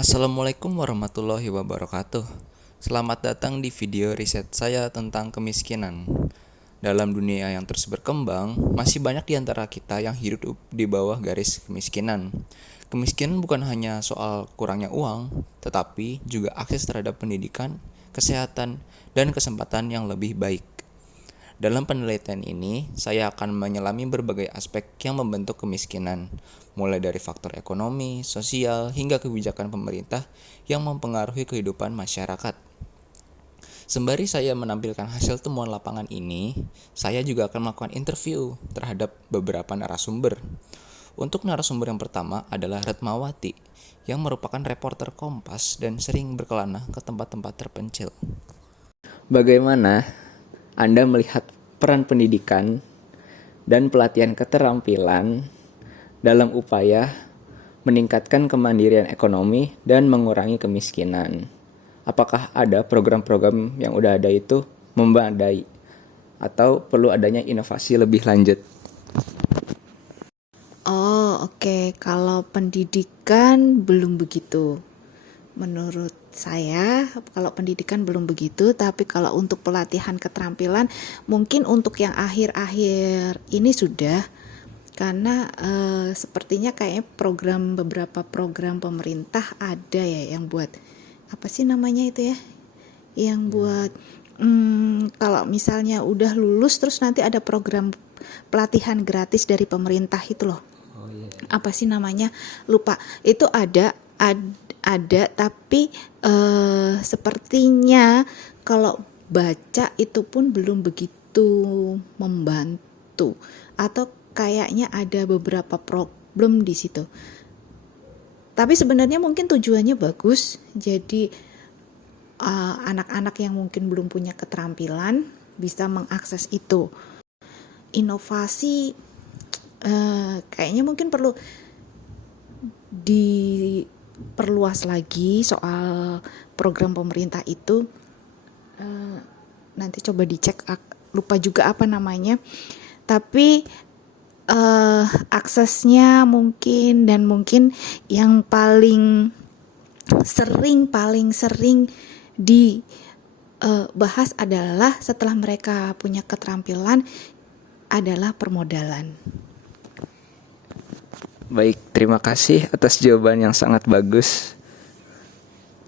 Assalamualaikum warahmatullahi wabarakatuh. Selamat datang di video riset saya tentang kemiskinan. Dalam dunia yang terus berkembang, masih banyak di antara kita yang hidup di bawah garis kemiskinan. Kemiskinan bukan hanya soal kurangnya uang, tetapi juga akses terhadap pendidikan, kesehatan, dan kesempatan yang lebih baik. Dalam penelitian ini, saya akan menyelami berbagai aspek yang membentuk kemiskinan, mulai dari faktor ekonomi, sosial, hingga kebijakan pemerintah yang mempengaruhi kehidupan masyarakat. Sembari saya menampilkan hasil temuan lapangan ini, saya juga akan melakukan interview terhadap beberapa narasumber. Untuk narasumber yang pertama adalah Retmawati, yang merupakan reporter Kompas dan sering berkelana ke tempat-tempat terpencil. Bagaimana Anda melihat peran pendidikan dan pelatihan keterampilan dalam upaya meningkatkan kemandirian ekonomi dan mengurangi kemiskinan? Apakah ada program-program yang udah ada itu memadai atau perlu adanya inovasi lebih lanjut? Oke. Kalau pendidikan belum begitu. Menurut saya, kalau pendidikan belum begitu, tapi kalau untuk pelatihan keterampilan, mungkin untuk yang akhir-akhir ini sudah, karena sepertinya kayaknya beberapa program pemerintah ada ya yang buat, apa sih namanya itu ya? Yang buat, kalau misalnya udah lulus terus nanti ada program pelatihan gratis dari pemerintah itu loh. Apa sih namanya, lupa. Itu ada tapi sepertinya kalau baca itu pun belum begitu membantu, atau kayaknya ada beberapa problem di situ. Tapi sebenarnya mungkin tujuannya bagus, jadi anak-anak yang mungkin belum punya keterampilan bisa mengakses itu. Inovasi kayaknya mungkin perlu diperluas lagi soal program pemerintah itu. Nanti coba dicek, lupa juga apa namanya, tapi aksesnya mungkin yang paling sering dibahas adalah setelah mereka punya keterampilan adalah permodalan. Baik, terima kasih atas jawaban yang sangat bagus.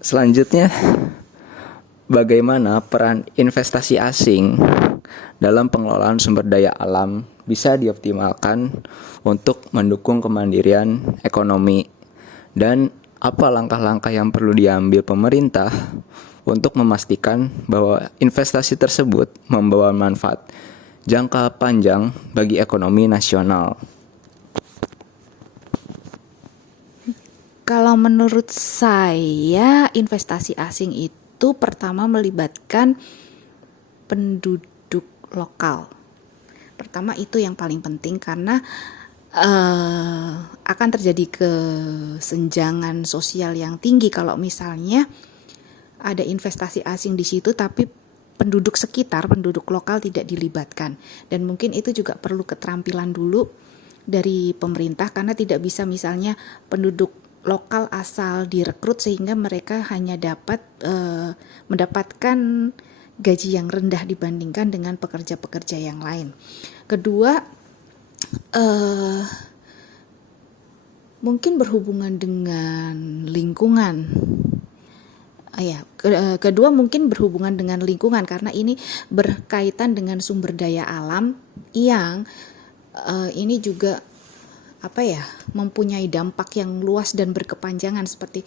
Selanjutnya, bagaimana peran investasi asing dalam pengelolaan sumber daya alam bisa dioptimalkan untuk mendukung kemandirian ekonomi, dan apa langkah-langkah yang perlu diambil pemerintah untuk memastikan bahwa investasi tersebut membawa manfaat jangka panjang bagi ekonomi nasional? Kalau menurut saya, investasi asing itu pertama melibatkan penduduk lokal. Pertama itu yang paling penting, karena akan terjadi kesenjangan sosial yang tinggi kalau misalnya ada investasi asing di situ tapi penduduk sekitar, penduduk lokal tidak dilibatkan. Dan mungkin itu juga perlu keterampilan dulu dari pemerintah, karena tidak bisa misalnya penduduk lokal asal direkrut sehingga mereka hanya dapat mendapatkan gaji yang rendah dibandingkan dengan pekerja-pekerja yang lain. Kedua, mungkin berhubungan dengan lingkungan. Kedua mungkin berhubungan dengan lingkungan, karena ini berkaitan dengan sumber daya alam yang ini juga mempunyai dampak yang luas dan berkepanjangan, seperti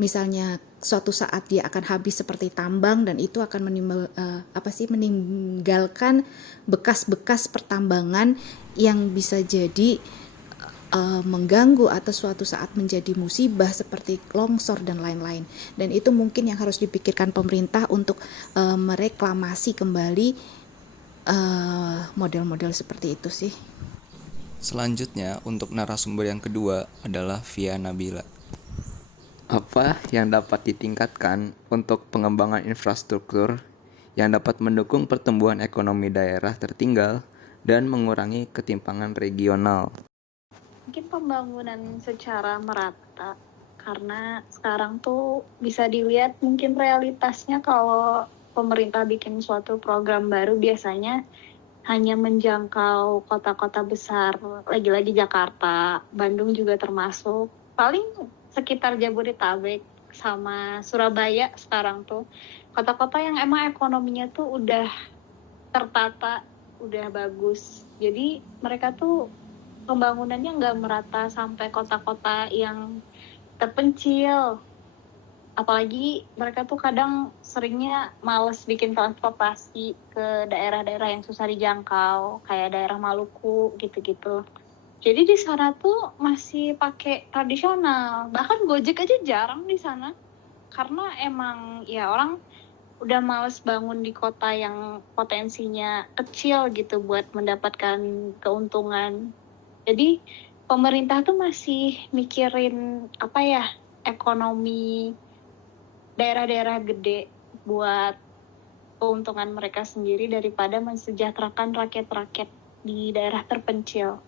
misalnya suatu saat dia akan habis seperti tambang, dan itu akan meninggalkan bekas-bekas pertambangan yang bisa jadi mengganggu atau suatu saat menjadi musibah seperti longsor dan lain-lain. Dan itu mungkin yang harus dipikirkan pemerintah untuk mereklamasi kembali model-model seperti itu sih. Selanjutnya, untuk narasumber yang kedua adalah Via Nabila. Apa yang dapat ditingkatkan untuk pengembangan infrastruktur yang dapat mendukung pertumbuhan ekonomi daerah tertinggal dan mengurangi ketimpangan regional? Mungkin pembangunan secara merata, karena sekarang tuh bisa dilihat mungkin realitasnya kalau pemerintah bikin suatu program baru biasanya hanya menjangkau kota-kota besar, lagi-lagi Jakarta, Bandung juga termasuk, paling sekitar Jabodetabek sama Surabaya sekarang tuh, kota-kota yang emang ekonominya tuh udah tertata, udah bagus. Jadi mereka tuh pembangunannya nggak merata sampai kota-kota yang terpencil. Apalagi mereka tuh kadang seringnya males bikin transportasi ke daerah-daerah yang susah dijangkau, kayak daerah Maluku gitu-gitu. Jadi di sana tuh masih pakai tradisional, bahkan Gojek aja jarang di sana, karena emang ya orang udah males bangun di kota yang potensinya kecil gitu buat mendapatkan keuntungan. Jadi pemerintah tuh masih mikirin apa ya, ekonomi daerah-daerah gede buat keuntungan mereka sendiri daripada mensejahterakan rakyat-rakyat di daerah terpencil.